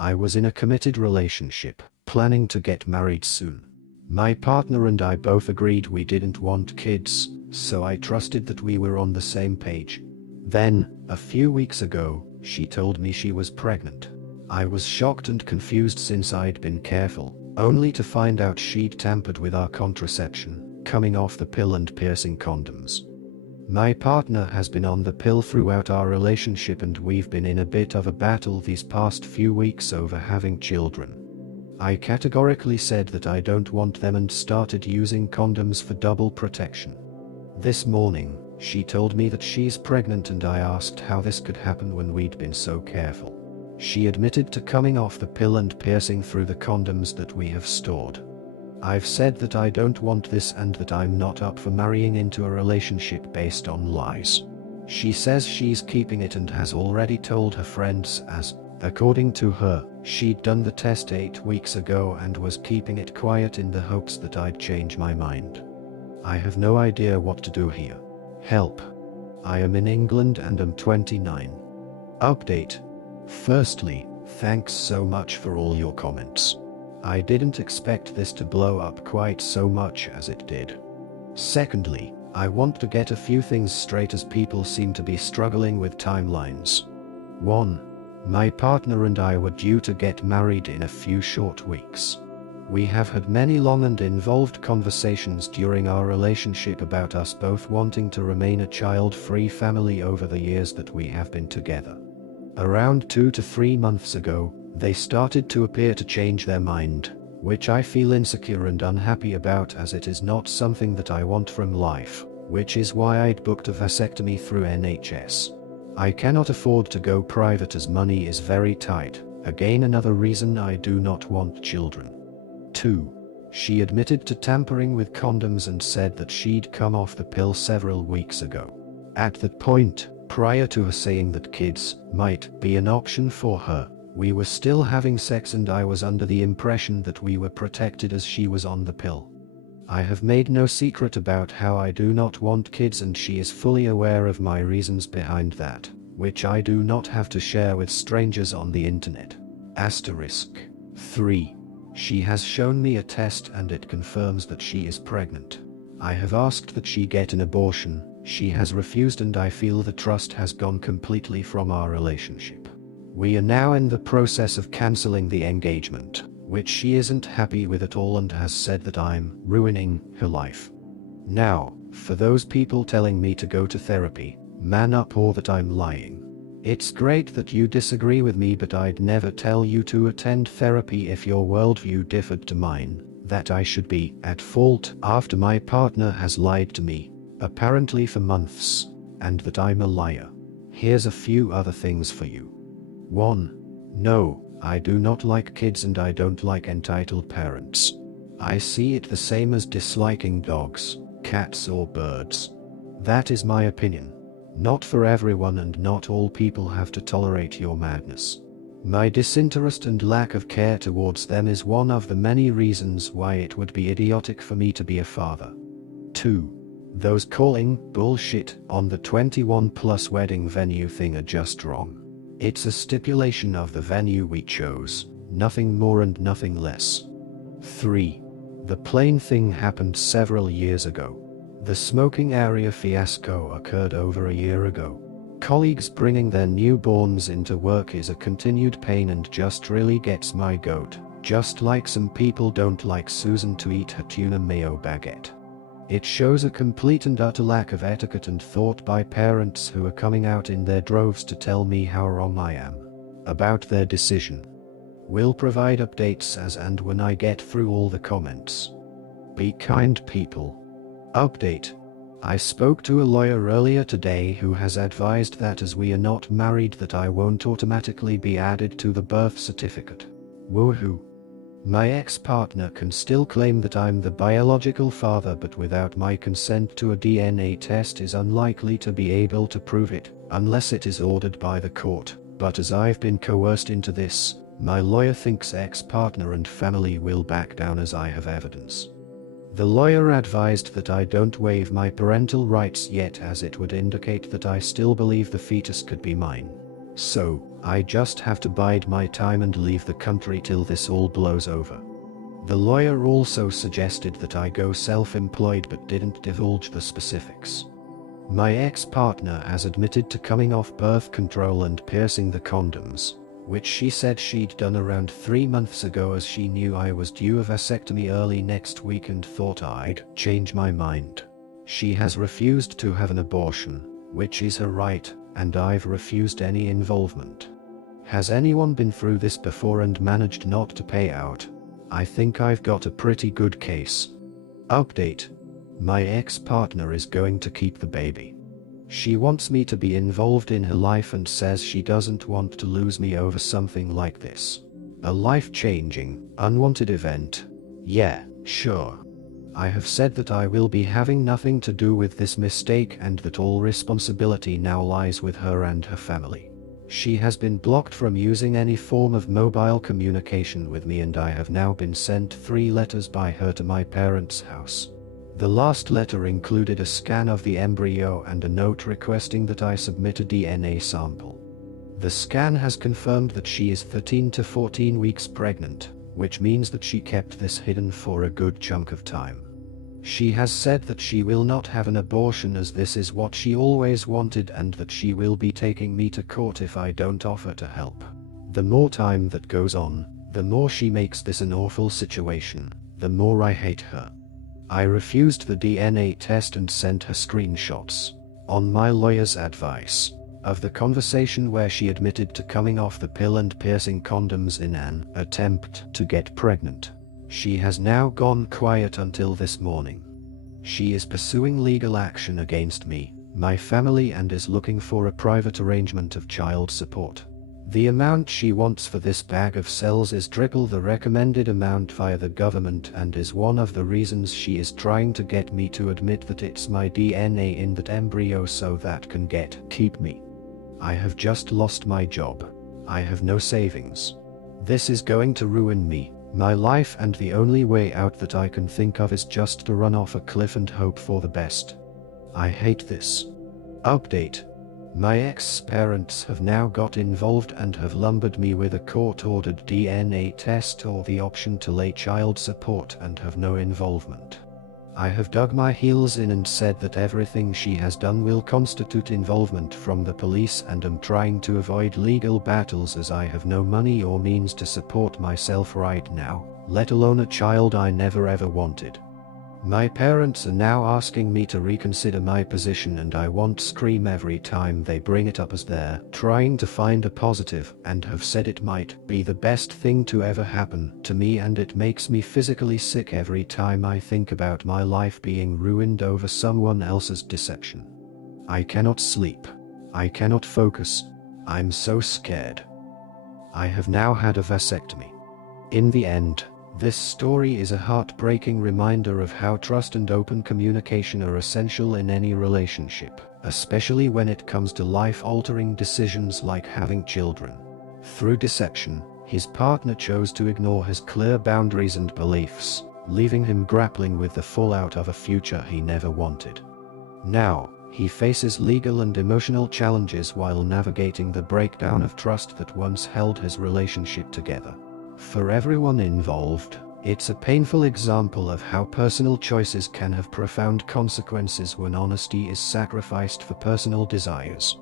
I was in a committed relationship, planning to get married soon. My partner and I both agreed we didn't want kids, so I trusted that we were on the same page. Then, a few weeks ago, she told me she was pregnant. I was shocked and confused since I'd been careful, only to find out she'd tampered with our contraception, coming off the pill and piercing condoms. My partner has been on the pill throughout our relationship and we've been in a bit of a battle these past few weeks over having children. I categorically said that I don't want them and started using condoms for double protection. This morning, she told me that she's pregnant and I asked how this could happen when we'd been so careful. She admitted to coming off the pill and piercing through the condoms that we have stored. I've said that I don't want this and that I'm not up for marrying into a relationship based on lies. She says she's keeping it and has already told her friends as, according to her, she'd done the test 8 weeks ago and was keeping it quiet in the hopes that I'd change my mind. I have no idea what to do here. Help. I am in England and am 29. Update. Firstly, thanks so much for all your comments. I didn't expect this to blow up quite so much as it did. Secondly, I want to get a few things straight as people seem to be struggling with timelines. 1. My partner and I were due to get married in a few short weeks. We have had many long and involved conversations during our relationship about us both wanting to remain a child-free family over the years that we have been together. Around 2 to 3 months ago, they started to appear to change their mind, which I feel insecure and unhappy about as it is not something that I want from life, which is why I'd booked a vasectomy through NHS. I cannot afford to go private as money is very tight, again another reason I do not want children. 2. She admitted to tampering with condoms and said that she'd come off the pill several weeks ago. At that point, prior to her saying that kids might be an option for her, we were still having sex and I was under the impression that we were protected as she was on the pill. I have made no secret about how I do not want kids and she is fully aware of my reasons behind that, which I do not have to share with strangers on the internet. Asterisk. 3. She has shown me a test and it confirms that she is pregnant. I have asked that she get an abortion, she has refused and I feel the trust has gone completely from our relationship. We are now in the process of cancelling the engagement, which she isn't happy with at all and has said that I'm ruining her life. Now, for those people telling me to go to therapy, man up or that I'm lying. It's great that you disagree with me, but I'd never tell you to attend therapy if your worldview differed to mine, that I should be at fault after my partner has lied to me, apparently for months, and that I'm a liar. Here's a few other things for you. 1. No, I do not like kids and I don't like entitled parents. I see it the same as disliking dogs, cats or birds. That is my opinion. Not for everyone and not all people have to tolerate your madness. My disinterest and lack of care towards them is one of the many reasons why it would be idiotic for me to be a father. 2. Those calling bullshit on the 21+ wedding venue thing are just wrong. It's a stipulation of the venue we chose, nothing more and nothing less. 3. The plane thing happened several years ago. The smoking area fiasco occurred over a year ago. Colleagues bringing their newborns into work is a continued pain and just really gets my goat, just like some people don't like Susan to eat her tuna mayo baguette. It shows a complete and utter lack of etiquette and thought by parents who are coming out in their droves to tell me how wrong I am about their decision. We'll provide updates as and when I get through all the comments. Be kind, people. Update. I spoke to a lawyer earlier today who has advised that as we are not married that I won't automatically be added to the birth certificate. Woohoo. My ex-partner can still claim that I'm the biological father, but without my consent to a DNA test is unlikely to be able to prove it, unless it is ordered by the court. But as I've been coerced into this, my lawyer thinks ex-partner and family will back down as I have evidence. The lawyer advised that I don't waive my parental rights yet, as it would indicate that I still believe the fetus could be mine. So, I just have to bide my time and leave the country till this all blows over. The lawyer also suggested that I go self-employed but didn't divulge the specifics. My ex-partner has admitted to coming off birth control and piercing the condoms, which she said she'd done around 3 months ago, as she knew I was due a vasectomy early next week and thought I'd change my mind. She has refused to have an abortion, which is her right, and I've refused any involvement. Has anyone been through this before and managed not to pay out? I think I've got a pretty good case. Update. My ex-partner is going to keep the baby. She wants me to be involved in her life and says she doesn't want to lose me over something like this. A life-changing, unwanted event. Yeah, sure. I have said that I will be having nothing to do with this mistake and that all responsibility now lies with her and her family. She has been blocked from using any form of mobile communication with me, and I have now been sent 3 letters by her to my parents' house. The last letter included a scan of the embryo and a note requesting that I submit a DNA sample. The scan has confirmed that she is 13 to 14 weeks pregnant, which means that she kept this hidden for a good chunk of time. She has said that she will not have an abortion as this is what she always wanted, and that she will be taking me to court if I don't offer to help. The more time that goes on, the more she makes this an awful situation, the more I hate her. I refused the DNA test and sent her screenshots, on my lawyer's advice, of the conversation where she admitted to coming off the pill and piercing condoms in an attempt to get pregnant. She has now gone quiet until this morning. She is pursuing legal action against me, my family, and is looking for a private arrangement of child support. The amount she wants for this bag of cells is triple the recommended amount via the government, and is one of the reasons she is trying to get me to admit that it's my DNA in that embryo so that can keep me. I have just lost my job. I have no savings. This is going to ruin me, my life, and the only way out that I can think of is just to run off a cliff and hope for the best. I hate this. Update. My ex-parents have now got involved and have lumbered me with a court-ordered DNA test or the option to lay child support, and have no involvement. I have dug my heels in and said that everything she has done will constitute involvement from the police, and am trying to avoid legal battles as I have no money or means to support myself right now, let alone a child I never ever wanted. My parents are now asking me to reconsider my position, and I want to scream every time they bring it up as they're trying to find a positive, and have said it might be the best thing to ever happen to me, and it makes me physically sick every time I think about my life being ruined over someone else's deception. I cannot sleep. I cannot focus. I'm so scared. I have now had a vasectomy. In the end, this story is a heartbreaking reminder of how trust and open communication are essential in any relationship, especially when it comes to life-altering decisions like having children. Through deception, his partner chose to ignore his clear boundaries and beliefs, leaving him grappling with the fallout of a future he never wanted. Now, he faces legal and emotional challenges while navigating the breakdown of trust that once held his relationship together. For everyone involved, it's a painful example of how personal choices can have profound consequences when honesty is sacrificed for personal desires.